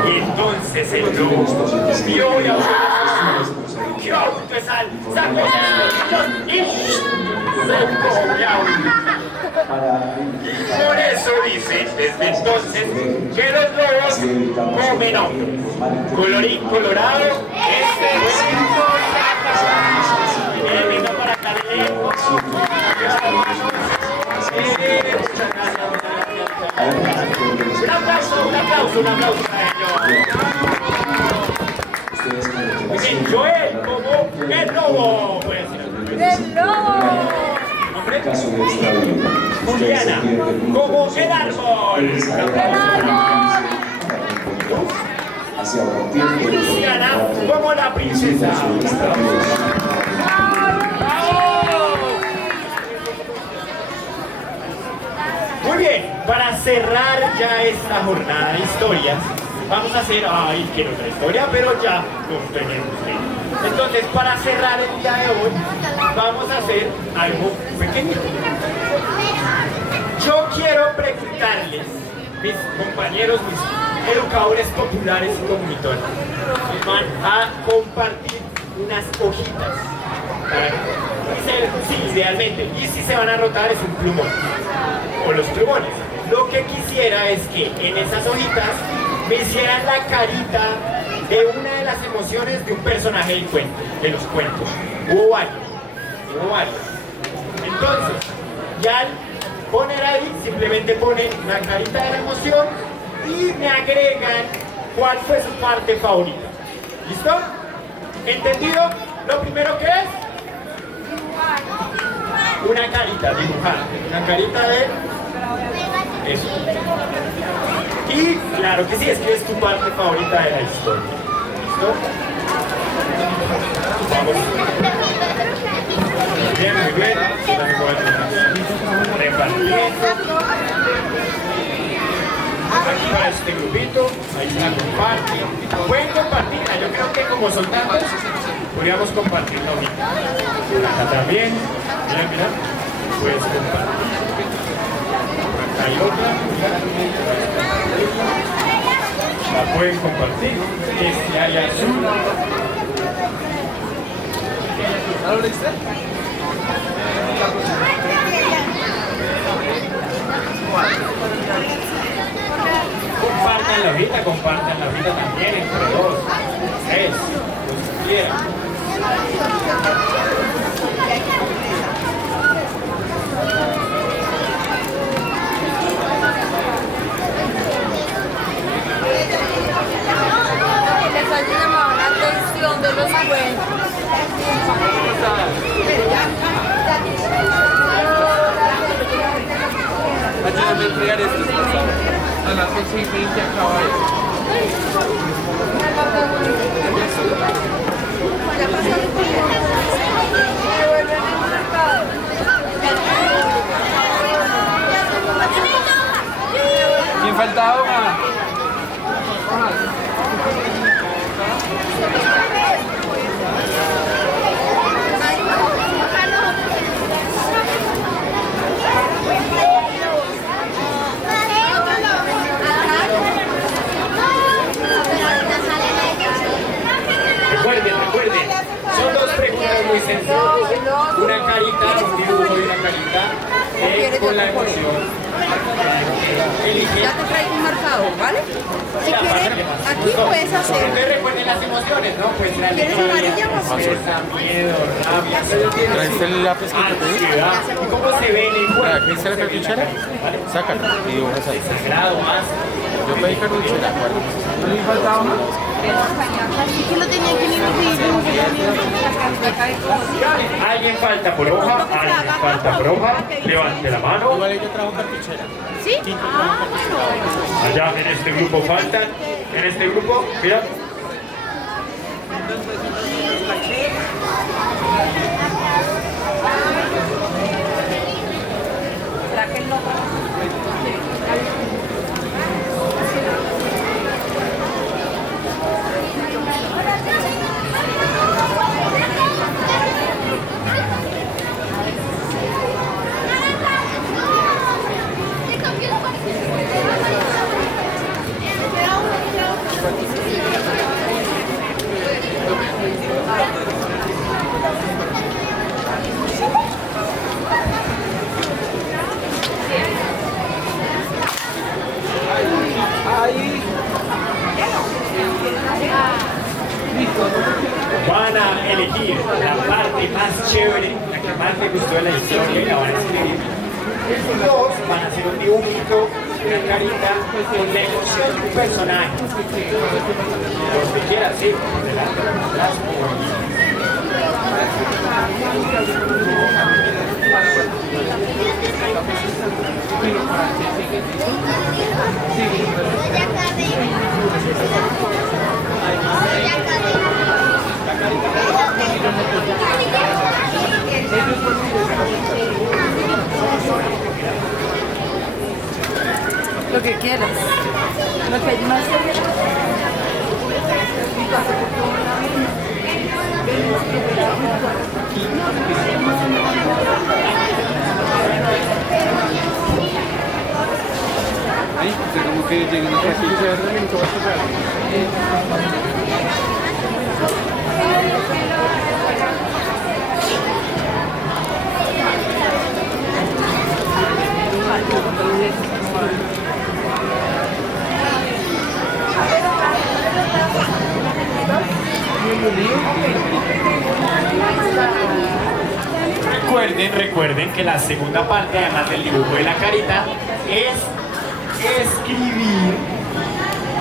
Y entonces el lobo vio y ¡qué auto es al! ¡Sacó sus y se comió! Y por eso dice desde entonces que los lobos comen hombres. Colorín colorado, este cuento venga para acá lejos. Un aplauso para ellos. Muy bien, Joel, como el lobo. ¡El lobo! Juliana, como el árbol. Y Luciana, como la princesa. Muy bien, para cerrar ya esta jornada de historias, vamos a hacer, quiero otra historia, pero ya nos tenemos que. Entonces, para cerrar el día de hoy, vamos a hacer algo pequeño. Yo quiero preguntarles, mis compañeros, mis educadores populares y comunitarios, van a compartir unas hojitas. Sí, idealmente. Y si se van a rotar es un plumón. O los plumones. Lo que quisiera es que en esas hojitas me hicieran la carita de una de las emociones de un personaje del cuento, de los cuentos. Hubo varios. Entonces, ya al poner ahí, simplemente ponen la carita de la emoción y me agregan cuál fue su parte favorita. ¿Listo? ¿Entendido? Lo primero que es una carita dibujada, una carita de eso. Y claro que sí, escribes tu parte favorita de la historia. ¿Listo? Vamos. Bien, muy bien. Repartiendo. Aquí para este grupito, ahí está, compartir. Pueden compartirla, yo creo que como son tantos, podríamos compartirla ahorita. Acá también, mira, puedes compartir. Acá hay otra, la pueden compartir. Este hay azul. ¿Lo leíste? Compartan la vida también entre dos, tres, los que quieran. Les ha llamado la atención de los cuentos. Ayúdame a entregar esto, por favor. A las 11:20 acaba Ya pasó el tiempo. Se vuelven en el mercado. me faltaba una. Recuerden, son dos preguntas muy sencillas. Una carita, un dibujo de una carita con la emoción. Elige. Ya te traigo un marcador, ¿vale? Si La quieres, parte más aquí puedes hacer. Entonces recuerden las emociones, ¿no? Pues la ¿Quieres alegría, amarilla o azul? tristeza, miedo, rabia. ¿Traes el lápiz que te pedí? Ansiedad. ¿Y cómo se ve en el cuerpo? ¿Aquí está la cartuchera? ¿Vale? Sácala y dibujas ahí. Sagrado, más. Yo pedí cartuchera, ¿cuál? ¿No le faltaba una? Así que lo tenía que Alguien falta por hoja, alguien falta por hoja. Levante la mano. Igual ella trajo cartuchera. ¿Sí? Ah, bueno. Allá en este grupo faltan. En este grupo, mira. Van a elegir la parte más chévere, la que más les gustó de la historia y la van a escribir. Estos dos van a hacer un dibujito, una carita con la emoción de un personaje. Lo que quieras, sí, por delante, por atrás, Lo que quieras. Lo que más Ahí, como que lleguen a cartuchera. Recuerden que la segunda parte, además del dibujo de la carita, es escribir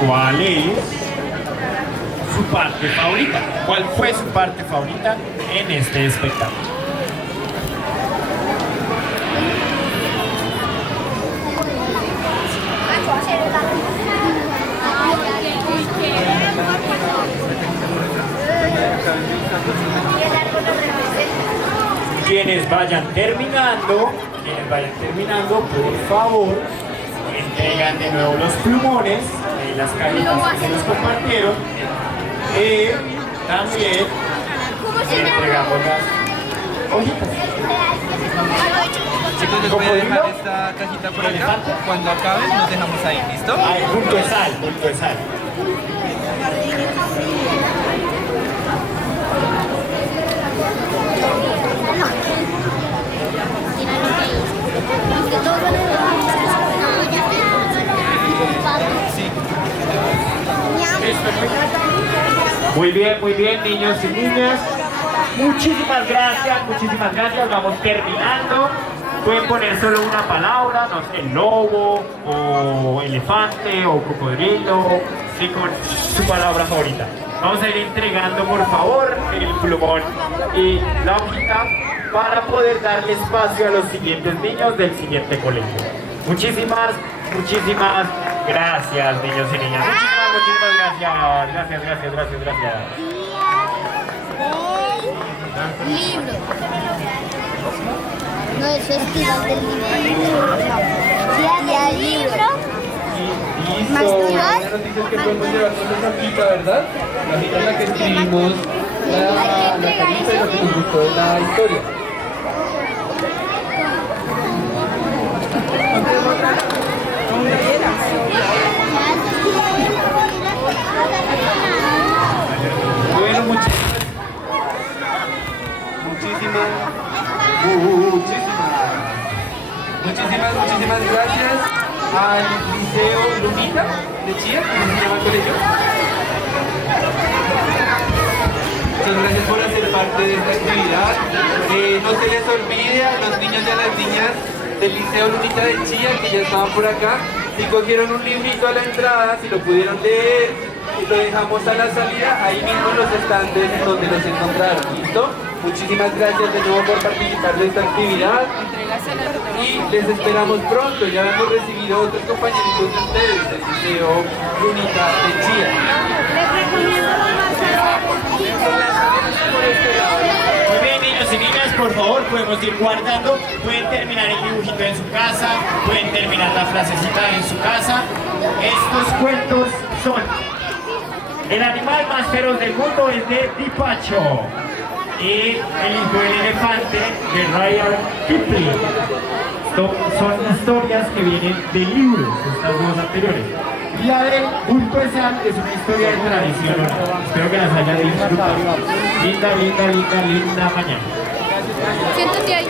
cuál es su parte favorita. ¿Cuál fue su parte favorita en este espectáculo? Quienes vayan terminando, por favor, entregan de nuevo los plumones en las cajitas que nos compartieron. También entregamos las hojitas. Chicos, les voy a dejar esta cajita por acá. Cuando acaben, nos dejamos ahí, ¿listo? Ahí, punto de sal, punto de sal. Muy bien, niños y niñas. Muchísimas gracias. Vamos terminando. Pueden poner solo una palabra, no sé, lobo, o elefante, o cocodrilo, sí, con su palabra favorita. Vamos a ir entregando, por favor, el plumón y la hojita para poder darle espacio a los siguientes niños del siguiente colegio. Muchísimas gracias, niños y niñas. Muchísimas gracias. Gracias. Libro. No, es festival del libro. Día del libro. noticia es que podemos llevar nuestra hojita, ¿verdad? La hojita en la que escribimos la carita y lo que nos gustó de la historia. Bueno, muchísimas gracias al Liceo Lunita de Chía, ¿cómo se llama el colegio? Muchas gracias por hacer parte de esta actividad. No se les olvide a los niños y a las niñas del Liceo Lunita de Chía, que ya estaban por acá, si cogieron un librito a la entrada, si lo pudieron leer, y lo dejamos a la salida, ahí mismo en los estantes donde los encontraron, ¿listo? Muchísimas gracias de nuevo por participar de esta actividad y les esperamos pronto. Ya hemos recibido otros compañeritos de ustedes del Liceo Lunita de Chía. Muy bien, niños y niñas, por favor, podemos ir guardando. Pueden terminar el dibujito en su casa, pueden terminar la frasecita en su casa. Estos cuentos son: el animal más feroz del mundo es de Pipacho y el hijo del elefante de Rudyard Kipling. Son historias que vienen de libros, estas dos anteriores. Y la de Bulto de Sal es una historia de tradición oral. Espero que las hayan disfrutado. Linda mañana. Siéntate ahí.